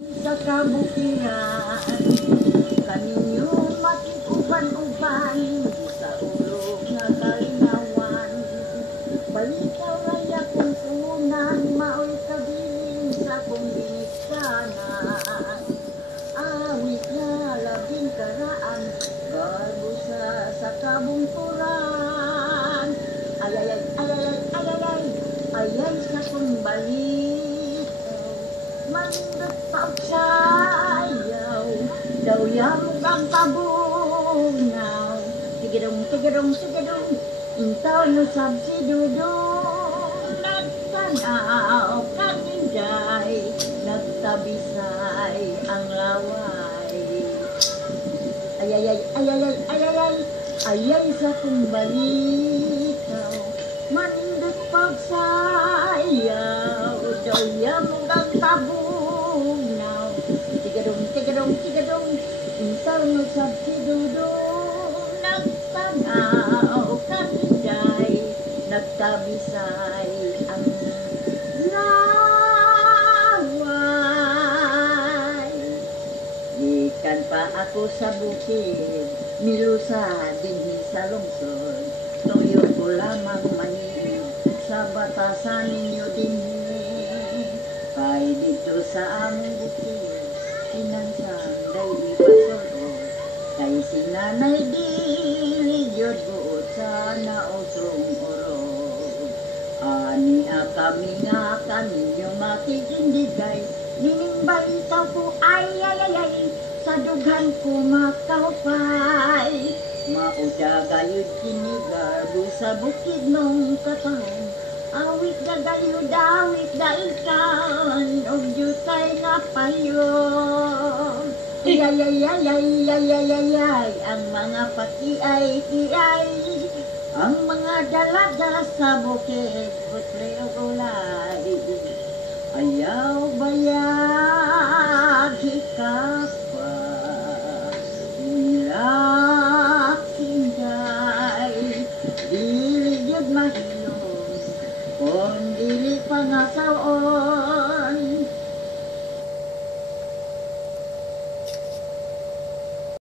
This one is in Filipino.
Sa kabukiran, kaninyo makikuban-uban sa ulog nga kalinawan. Balikaw raya kong sunan, maoy kabilin sa kong binikanan. Awit na labing karaan, garbo sa kabungturan. Ayayay, ayayay, ayayay, ayay sa kong balik. Mandot pa sayaw, daw yamog ang kabungaw. Tigidong, tigidong, tigidong, intaw no sabsidudong. Nagtanaw kaninday, nagtabisay ang laway. Ayayay, ayayay, ayayay, ayay sa kong balikaw. Mandot pa sayaw, daw yamog ang kabungaw. Tigadong, tigadong, tigadong, intaw no sabsidudong. Nagtanaw kaninday, nagtabisay ang laway. Ikan pa ako sa bukid, milusa dinhi sa lungsod. Tuyo ko lamang manilid sa batasan ninyo dinhi. Kay dito sa aming bukid, sinansang dahi pasulod. Kay sinanay dili yun buot sa nausrong urog. Ani kami nga kaninyo makikindigay, nining balita ko ay ay ay ay, sa dughan ko makaupay. Mauda gayud kinigarbo sa bukid nung katahong. Awit na gayud, awit na ikan, og jutay nga payon. Ayayayayayayayayay, ang mga pakiay-kiay, ang mga dalaga sa bukid, putre o gulay. Ayaw bayag hikapa, ulak sinday, dili yun mahilong, kung dili pangasaon.